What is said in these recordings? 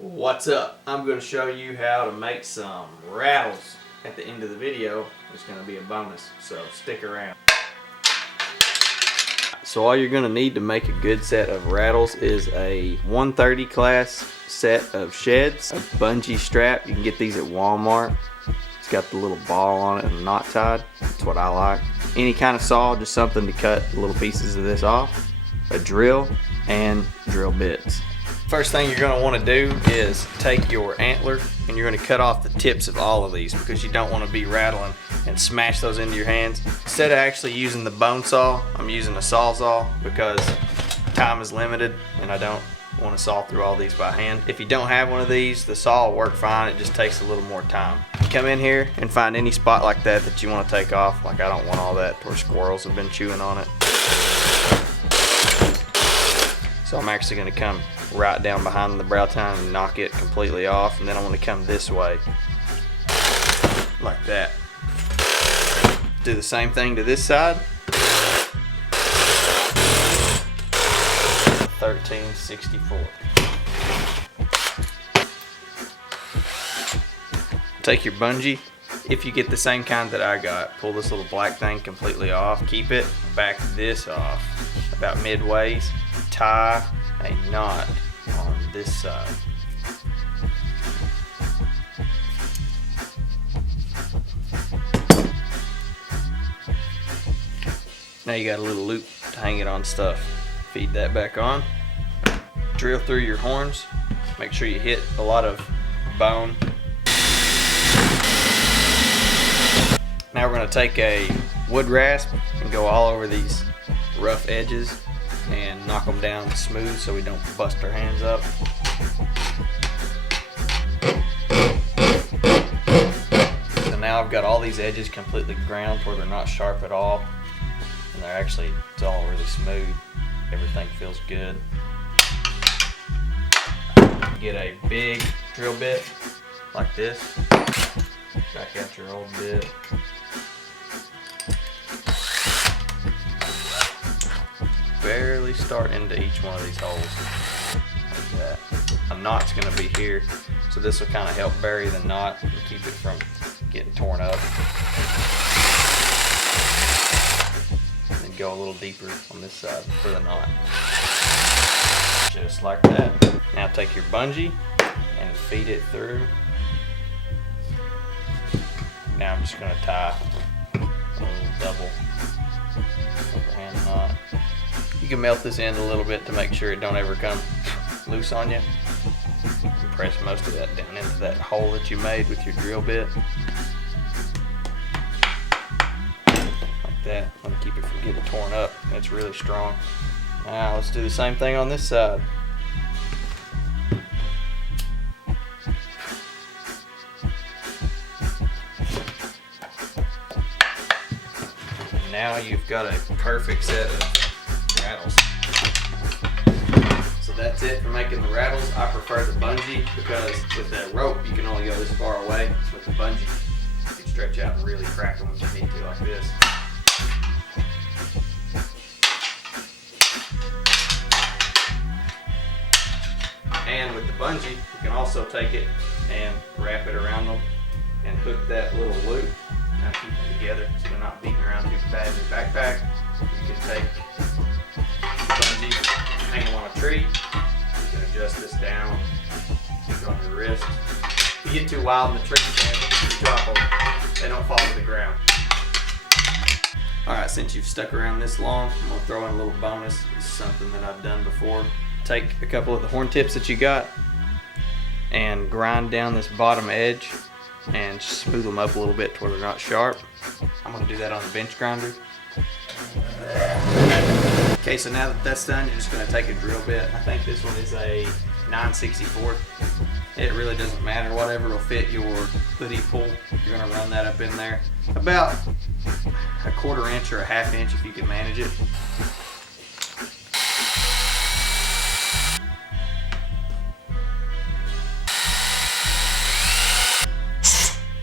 What's up? I'm going to show you how to make some rattles at the end of the video. It's going to be a bonus, so stick around. So all you're going to need to make a good set of rattles is a 130 class set of sheds, a bungee strap. You can get these at Walmart. It's got the little ball on it and knot tied. That's what I like. Any kind of saw, just something to cut little pieces of this off. A drill and drill bits. First thing you're going to want to do is take your antler and you're going to cut off the tips of all of these because you don't want to be rattling and smash those into your hands. Instead of actually using the bone saw, I'm using a Sawzall because time is limited and I don't want to saw through all these by hand. If you don't have one of these, the saw will work fine. It just takes a little more time. Come in here and find any spot like that you want to take off. Like I don't want all that where squirrels have been chewing on it. So I'm actually going to come right down behind the brow tine and knock it completely off, and then I'm going to come this way like that. Do the same thing to this side. 1364. Take your bungee. If you get the same kind that I got, pull this little black thing completely off, keep it, back this off about midways, tie a knot on this side. Now you got a little loop to hang it on stuff. Feed that back on. Drill through your horns. Make sure you hit a lot of bone. Now we're going to take a wood rasp and go all over these rough edges and knock them down smooth so we don't bust our hands up. So now I've got all these edges completely ground where they're not sharp at all, and they're actually, it's all really smooth. Everything feels good. Get a big drill bit like this. Back out your old bit. Barely start into each one of these holes like that. A knot's going to be here, so this will kind of help bury the knot and keep it from getting torn up. And then go a little deeper on this side for the knot. Just like that. Now take your bungee and feed it through. Now I'm just going to tie a little double overhand knot. You can melt this end a little bit to make sure it don't ever come loose on you. You can press most of that down into that hole that you made with your drill bit. Like that. I'm going to keep it from getting torn up. It's really strong. Now let's do the same thing on this side. Now you've got a perfect set of rattles. So that's it for making the rattles. I prefer the bungee because with that rope you can only go this far away. With the bungee you can stretch out and really crack them if you need to, like this. And with the bungee you can also take it and wrap it around them and hook that little loop. Kind of keep them together so they're not beating around too bad in your backpack. You can take the bungee, hang them on a tree. You can adjust this down, keep it on your wrist. If you get too wild in the tree, you drop them. They don't fall to the ground. Alright, since you've stuck around this long, I'm going to throw in a little bonus. This is something that I've done before. Take a couple of the horn tips that you got and grind down this bottom edge and smooth them up a little bit to where they're not sharp. I'm going to do that on the bench grinder. Okay, so now that that's done, you're just going to take a drill bit. I think this one is a 9/64. It really doesn't matter. Whatever will fit your hoodie pull, you're going to run that up in there. About a 1/4 inch or a 1/2 inch if you can manage it.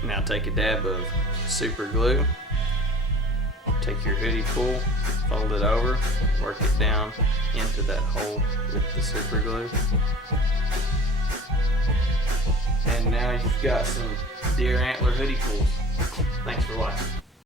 Now take a dab of super glue, take your hoodie pull, fold it over, work it down into that hole with the super glue. now you've got some deer antler hoodie pulls. Thanks for watching.